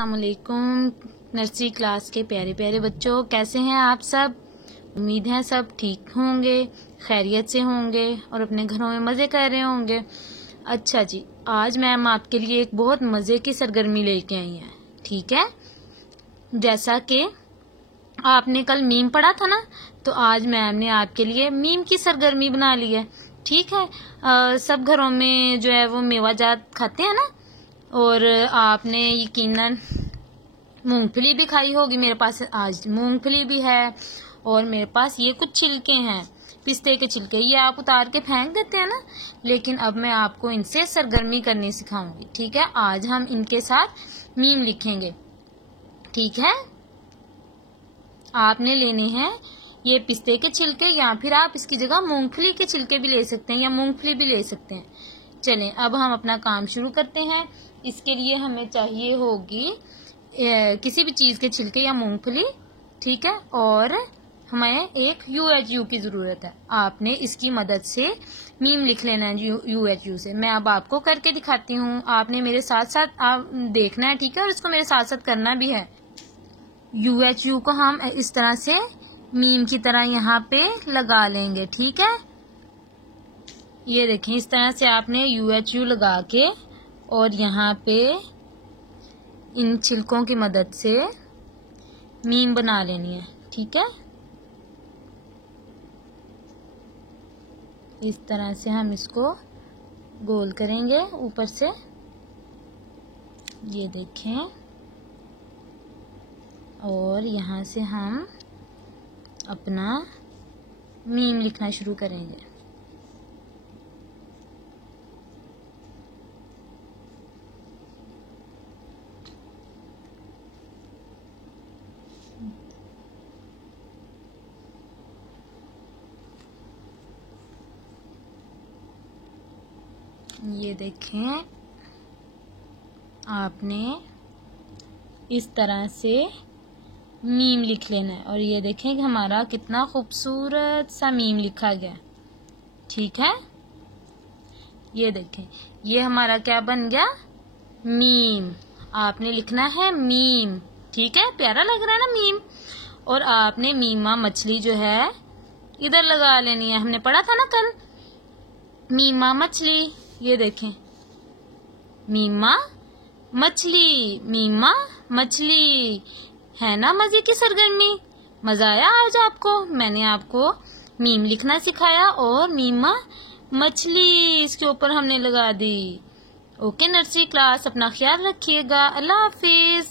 अस्सलामुअलैकुम nursery class के प्यारे प्यारे बच्चों, कैसे हैं आप सब। उम्मीद है सब ठीक होंगे, खैरियत से होंगे और अपने घरों में मज़े कर रहे होंगे। अच्छा जी, आज मैम आपके लिए एक बहुत मज़े की सरगर्मी लेके आई है। ठीक है, जैसा कि आपने कल मीम पढ़ा था ना, तो आज मैम ने आपके लिए मीम की सरगर्मी बना ली है। ठीक है, सब घरों में जो है वो मेवाजात खाते हैं ना, और आपने यकीनन मूंगफली भी खाई होगी। मेरे पास आज मूंगफली भी है और मेरे पास ये कुछ छिलके हैं, पिस्ते के छिलके। ये आप उतार के फेंक देते हैं ना, लेकिन अब मैं आपको इनसे सरगर्मी करनी सिखाऊंगी। ठीक है, आज हम इनके साथ मीम लिखेंगे। ठीक है, आपने लेने हैं ये पिस्ते के छिलके, या फिर आप इसकी जगह मूंगफली के छिलके भी ले सकते हैं या मूंगफली भी ले सकते हैं। चलें, अब हम अपना काम शुरू करते हैं। इसके लिए हमें चाहिए होगी किसी भी चीज़ के छिलके या मूंगफली। ठीक है, और हमें एक UHU की ज़रूरत है। आपने इसकी मदद से मीम लिख लेना है UHU से। मैं अब आपको करके दिखाती हूँ, आपने मेरे साथ साथ आप देखना है। ठीक है, और इसको मेरे साथ साथ करना भी है। UHU को हम इस तरह से मीम की तरह यहाँ पे लगा लेंगे। ठीक है, ये देखें, इस तरह से आपने UHU लगा के और यहाँ पे इन छिलकों की मदद से मीम बना लेनी है। ठीक है, इस तरह से हम इसको गोल करेंगे ऊपर से। ये देखें, और यहाँ से हम अपना मीम लिखना शुरू करेंगे। ये देखें, आपने इस तरह से मीम लिख लेना है, और ये देखें कि हमारा कितना खूबसूरत सा मीम लिखा गया। ठीक है, ये देखें, ये हमारा क्या बन गया, मीम। आपने लिखना है मीम। ठीक है, प्यारा लग रहा है ना मीम। और आपने मीमा मछली जो है इधर लगा लेनी है। हमने पढ़ा था ना कल, मीमा मछली। ये देखें, मीमा मछली, मीमा मछली। है ना मजे की सरगर्मी। मजा आया आज आपको। मैंने आपको मीम लिखना सिखाया और मीमा मछली इसके ऊपर हमने लगा दी। ओके नर्सरी क्लास, अपना ख्याल रखिएगा। अल्लाह हाफिज।